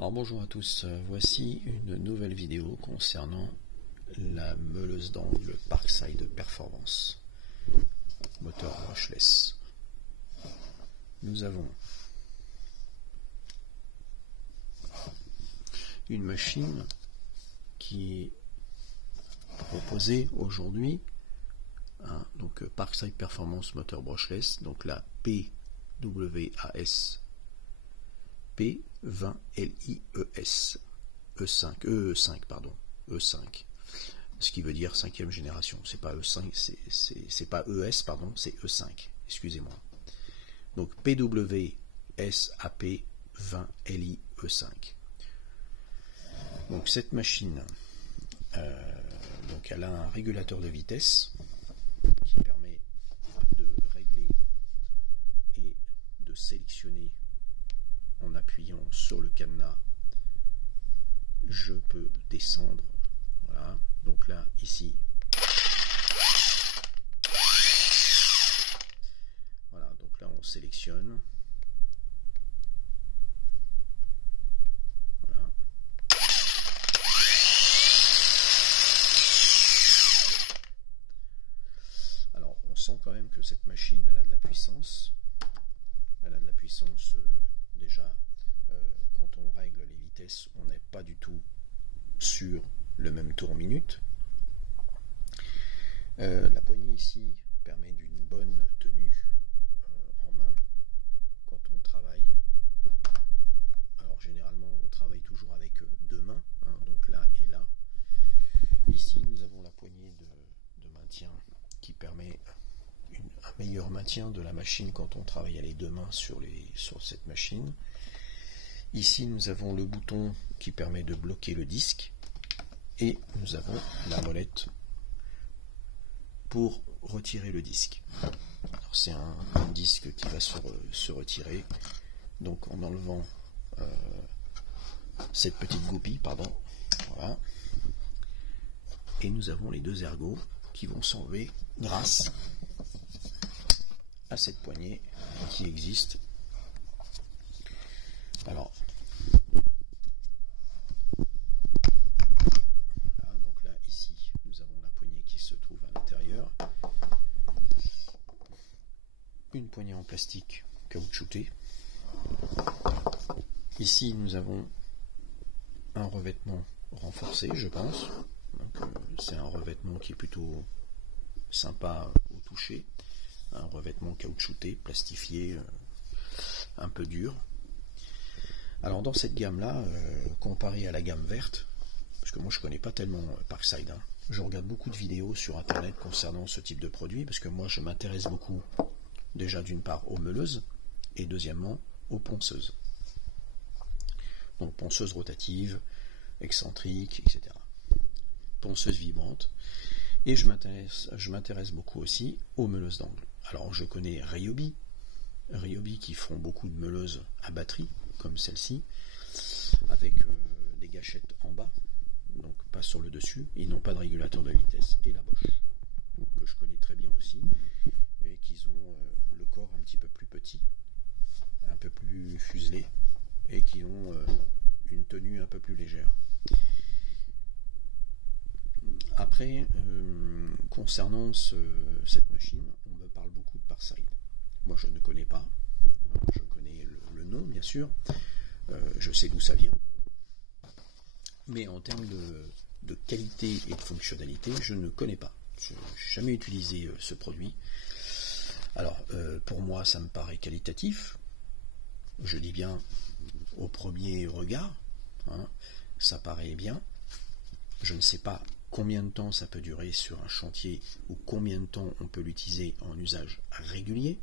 Alors bonjour à tous, voici une nouvelle vidéo concernant la meuleuse d'angle Parkside Performance, moteur brushless. Nous avons une machine qui est proposée aujourd'hui, donc Parkside Performance moteur brushless, donc la PWAS P20LIES E5 pardon, E5, ce qui veut dire 5e génération. C'est pas E5, c'est pas ES pardon, c'est E5, excusez-moi. Donc PWSAP 20LI E5. Donc cette machine, donc elle a un régulateur de vitesse qui permet de régler et de sélectionner en appuyant sur le cadenas. Je peux descendre, voilà, donc là ici, voilà, donc là on sélectionne, voilà, alors on sent quand même que cette machine elle a de la puissance, déjà. Quand on règle les vitesses, on n'est pas du tout sur le même tour minute. La poignée ici permet d'une bonne tenue en main quand on travaille. Alors généralement on travaille toujours avec deux mains, donc là et là. Ici nous avons la poignée de maintien qui permet un meilleur maintien de la machine quand on travaille à les deux mains sur cette machine. Ici nous avons le bouton qui permet de bloquer le disque et nous avons la molette pour retirer le disque. C'est un disque qui va se retirer, donc en enlevant cette petite goupille, pardon, voilà. Et nous avons les deux ergots qui vont s'enlever grâce à cette poignée qui existe. Alors, voilà, donc là, ici, nous avons la poignée qui se trouve à l'intérieur. Une poignée en plastique caoutchouté. Ici, nous avons un revêtement renforcé, je pense. C'est un revêtement qui est plutôt sympa au toucher. Un revêtement caoutchouté, plastifié, un peu dur. Alors dans cette gamme-là, comparé à la gamme verte, parce que moi je connais pas tellement Parkside, je regarde beaucoup de vidéos sur internet concernant ce type de produit, parce que moi je m'intéresse beaucoup, déjà d'une part aux meuleuses, et deuxièmement aux ponceuses. Donc ponceuse rotative, excentrique, etc. Ponceuse vibrante. Et je m'intéresse beaucoup aussi aux meuleuses d'angle. Alors je connais Ryobi qui font beaucoup de meuleuses à batterie, comme celle-ci, avec des gâchettes en bas, donc pas sur le dessus. Ils n'ont pas de régulateur de vitesse. Et la Bosch, que je connais très bien aussi, et qu'ils ont le corps un petit peu plus petit, un peu plus fuselé, et qui ont une tenue un peu plus légère. Après, concernant cette machine, on me parle beaucoup de Parkside. Moi je ne connais pas, je connais le nom bien sûr, je sais d'où ça vient, mais en termes de qualité et de fonctionnalité, je ne connais pas. Je n'ai jamais utilisé ce produit. Alors pour moi ça me paraît qualitatif, je dis bien au premier regard, ça paraît bien. Je ne sais pas combien de temps ça peut durer sur un chantier ou combien de temps on peut l'utiliser en usage régulier.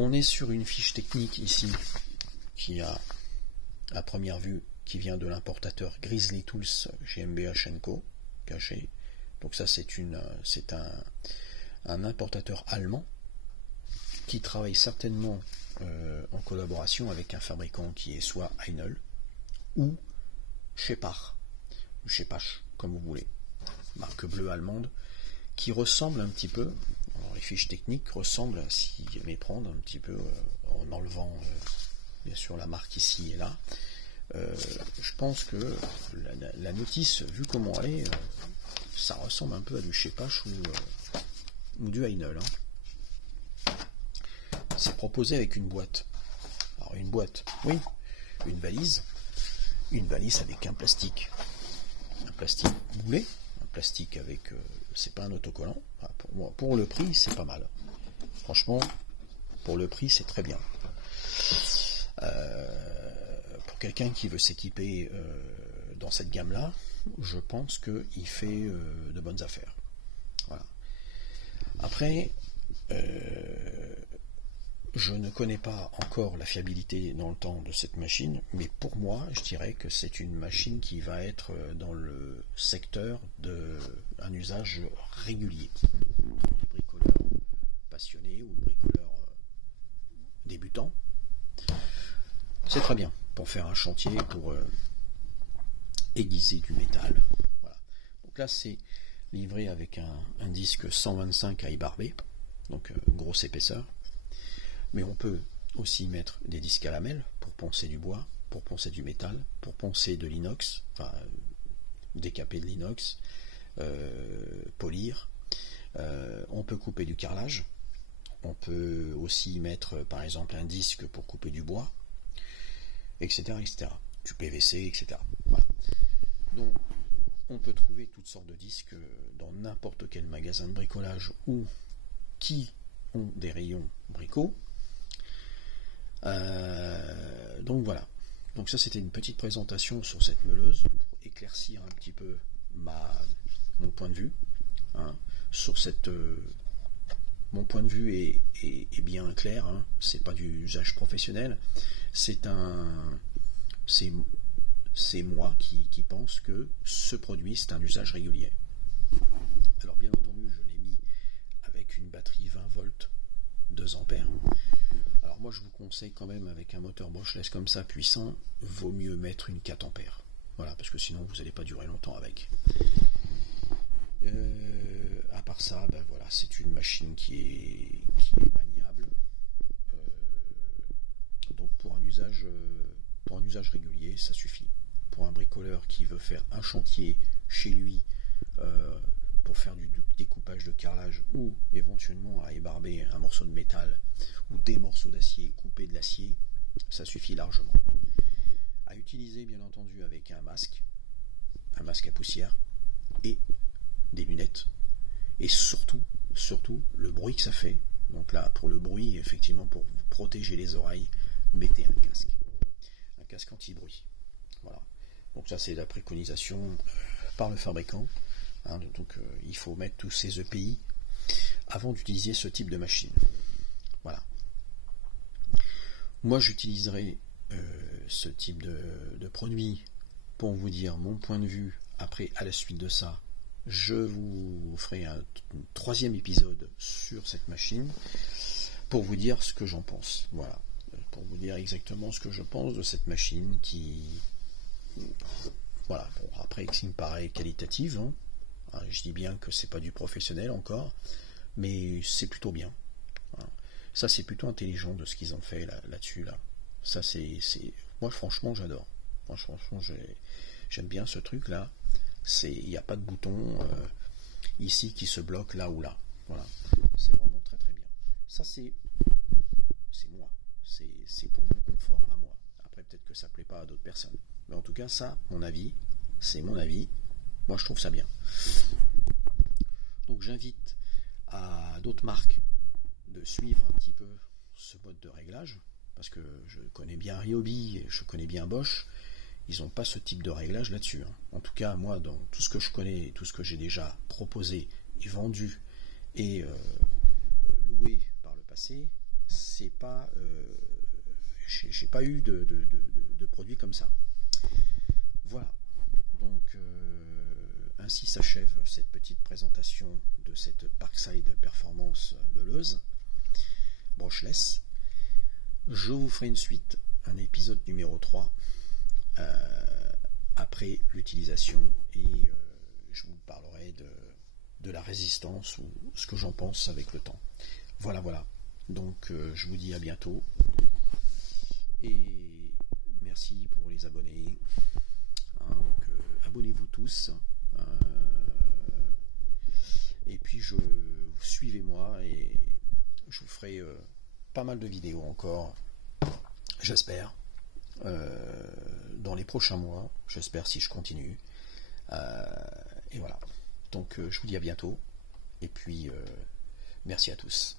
On est sur une fiche technique ici qui a, à première vue, qui vient de l'importateur Grizzly Tools GmbH & Co. KG. Donc ça c'est un importateur allemand qui travaille certainement en collaboration avec un fabricant qui est soit Heinl ou Schepach, ou Schepach, comme vous voulez, marque bleue allemande, qui ressemble un petit peu, alors les fiches techniques ressemblent à s'y méprendre un petit peu en enlevant bien sûr la marque ici et là, je pense que la notice, vu comment elle est, ça ressemble un peu à du Chepache ou du Heinel. Hein. C'est proposé avec une boîte. Alors une boîte, oui, une valise avec un plastique boulé, un plastique avec, c'est pas un autocollant. Enfin, pour moi, pour le prix, c'est pas mal. Franchement, pour le prix, c'est très bien. Pour quelqu'un qui veut s'équiper dans cette gamme-là, je pense qu'il fait de bonnes affaires. Voilà. Après, je ne connais pas encore la fiabilité dans le temps de cette machine, mais pour moi, je dirais que c'est une machine qui va être dans le secteur d'un usage régulier. Les bricoleurs passionnés ou bricoleurs débutants, c'est très bien pour faire un chantier, pour aiguiser du métal. Voilà. Donc là, c'est livré avec un disque 125 à barbé, donc grosse épaisseur. Mais on peut aussi mettre des disques à lamelles pour poncer du bois, pour poncer du métal, pour poncer de l'inox, enfin décaper de l'inox, polir. On peut couper du carrelage. On peut aussi mettre par exemple un disque pour couper du bois, etc. etc. Du PVC, etc. Voilà. Donc on peut trouver toutes sortes de disques dans n'importe quel magasin de bricolage ou qui ont des rayons bricots. Donc voilà. Donc ça, c'était une petite présentation sur cette meuleuse pour éclaircir un petit peu mon point de vue. Hein, sur cette mon point de vue est bien clair. Hein, c'est pas du usage professionnel. C'est moi qui pense que ce produit c'est un usage régulier. Alors bien entendu, je l'ai mis avec une batterie 20 volts 2 ampères. Alors moi je vous conseille quand même, avec un moteur brushless comme ça puissant, vaut mieux mettre une 4 ampères. Voilà, parce que sinon vous n'allez pas durer longtemps avec. À part ça, ben voilà, c'est une machine qui est maniable. Donc pour un usage régulier, ça suffit. Pour un bricoleur qui veut faire un chantier chez lui, pour faire du découpage de carrelage ou éventuellement à ébarber un morceau de métal ou des morceaux d'acier, couper de l'acier, ça suffit largement. À utiliser bien entendu avec un masque à poussière et des lunettes, et surtout le bruit que ça fait. Donc là, pour le bruit, effectivement, pour vous protéger les oreilles, mettez un casque anti-bruit. Voilà. Donc ça, c'est la préconisation par le fabricant. Hein, donc il faut mettre tous ces EPI avant d'utiliser ce type de machine. Voilà. Moi, j'utiliserai ce type de produit pour vous dire mon point de vue. Après, à la suite de ça, je vous ferai un troisième épisode sur cette machine pour vous dire ce que j'en pense. Voilà. Pour vous dire exactement ce que je pense de cette machine qui... Voilà. Bon, après, qui me paraît qualitative. Hein. Je dis bien que c'est pas du professionnel encore, mais c'est plutôt bien. Voilà. Ça, c'est plutôt intelligent de ce qu'ils ont fait là-dessus. Là. Ça, c'est... Moi, franchement, j'adore. Moi, franchement, j'aime bien ce truc-là. Il n'y a pas de bouton ici qui se bloque là ou là. Voilà. C'est vraiment très très bien. Ça, c'est moi. C'est pour mon confort à moi. Après, peut-être que ça ne plaît pas à d'autres personnes. Mais en tout cas, ça, mon avis, c'est mon avis. Moi, je trouve ça bien. Donc, j'invite à d'autres marques de suivre un petit peu ce mode de réglage. Parce que je connais bien Ryobi et je connais bien Bosch. Ils n'ont pas ce type de réglage là-dessus. Hein. En tout cas, moi, dans tout ce que je connais, tout ce que j'ai déjà proposé et vendu et loué par le passé, c'est pas, j'ai pas eu de produit comme ça. Voilà. Donc, ainsi s'achève cette petite présentation de cette Parkside Performance meuleuse brushless. Je vous ferai une suite, un épisode numéro 3. Après l'utilisation, et je vous parlerai de la résistance ou ce que j'en pense avec le temps. Voilà. Donc je vous dis à bientôt et merci pour les les abonnés. Hein, donc, abonnez-vous tous. Et puis suivez-moi et je vous ferai pas mal de vidéos encore, j'espère, dans les prochains mois, j'espère si je continue. Et voilà. Donc je vous dis à bientôt. Et puis merci à tous.